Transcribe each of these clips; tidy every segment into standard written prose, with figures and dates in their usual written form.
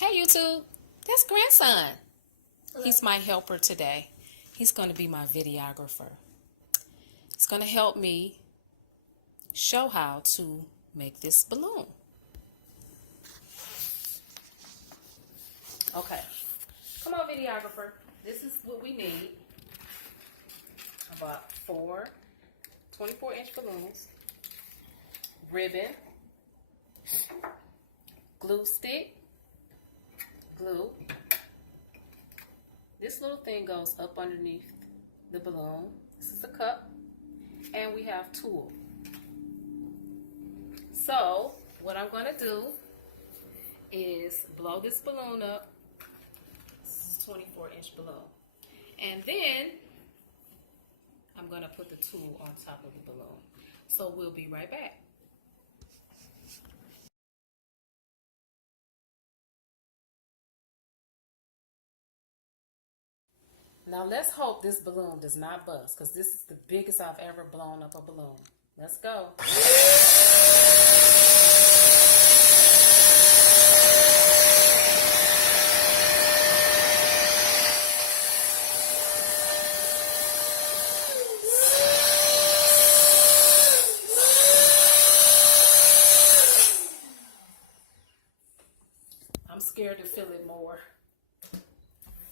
Hey YouTube, that's grandson. He's my helper today. He's going to be my videographer. He's going to help me show how to make this balloon. Okay, come on videographer. This is what we need. I bought 4 24-inch balloons, ribbon, glue stick, glue. This little thing goes up underneath the balloon. This is a cup, and we have tulle. So what I'm going to do is blow this balloon up. This is a 24-inch balloon, and then I'm going to put the tulle on top of the balloon. So we'll be right back. Now let's hope this balloon does not bust, because this is the biggest I've ever blown up a balloon. Let's go. I'm scared to fill it more.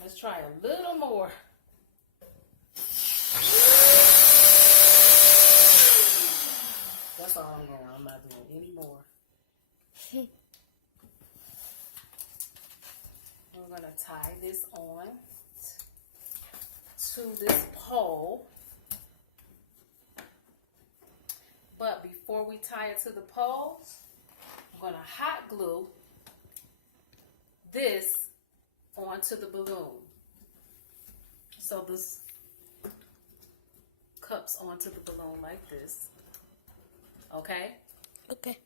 Let's try a little more. That's all I'm doing. I'm not doing any more. We're going to tie this on to this pole. But before we tie it to the pole, I'm going to hot glue this onto the balloon. So this cups onto the balloon like this. Okay? Okay.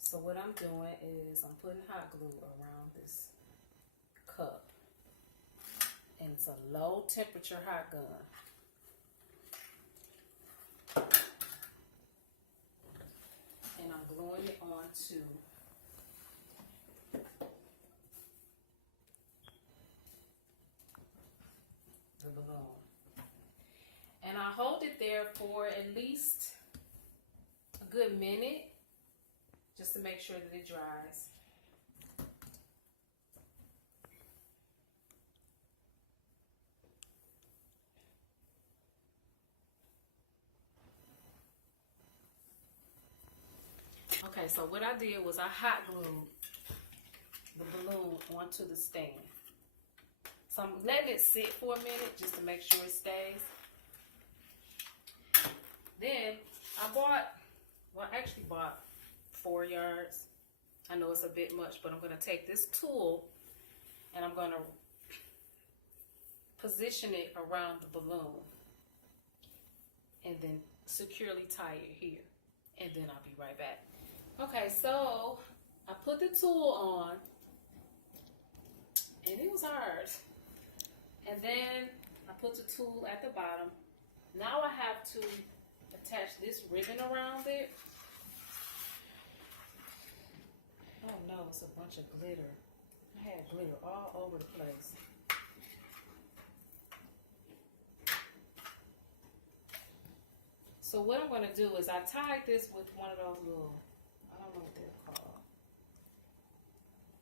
So what I'm doing is I'm putting hot glue around this cup. And it's a low temperature hot gun. And I'm gluing it onto the balloon. And I hold it there for at least a good minute, just to make sure that it dries. Okay, so what I did was I hot glued the balloon onto the stand. So I'm letting it sit for a minute just to make sure it stays. Then I actually bought 4 yards. I know it's a bit much, but I'm going to take this tulle and I'm going to position it around the balloon and then securely tie it here. And then I'll be right back. Okay, so I put the tulle on, and it was hard. And then I put the tulle at the bottom. Now I have to attach this ribbon around it. Oh no, it's a bunch of glitter. I had glitter all over the place. So what I'm going to do is I tied this with one of those little, I don't know what they're called.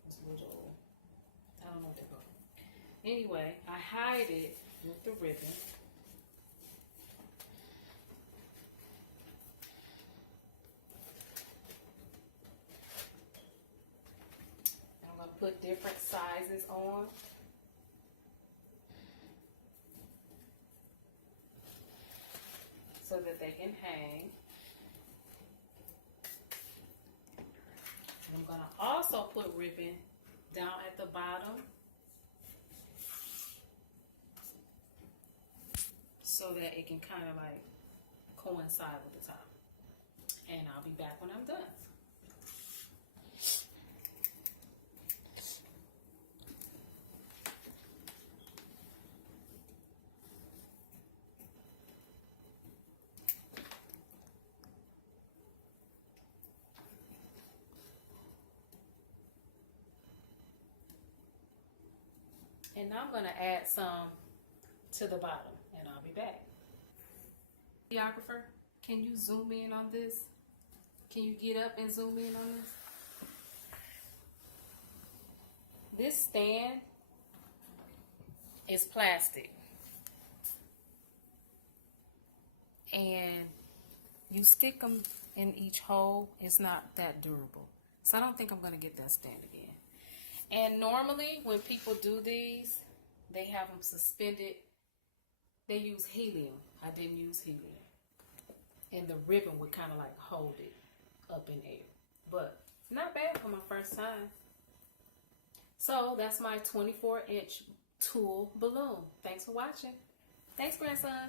Those little, I don't know what they're called. Anyway, I hide it with the ribbon. I'm going to put different sizes on. So that they can hang. And I'm going to also put ribbon down at the bottom so that it can kind of like coincide with the top. And I'll be back when I'm done. And now I'm going to add some to the bottom, and I'll be back. Videographer, can you zoom in on this? Can you get up and zoom in on this? This stand is plastic. And you stick them in each hole. It's not that durable. So I don't think I'm going to get that stand again. And normally when people do these, they have them suspended. They use helium. I didn't use helium. And the ribbon would kind of like hold it up in air. But not bad for my first time. So that's my 24-inch Tulle balloon. Thanks for watching. Thanks, grandson.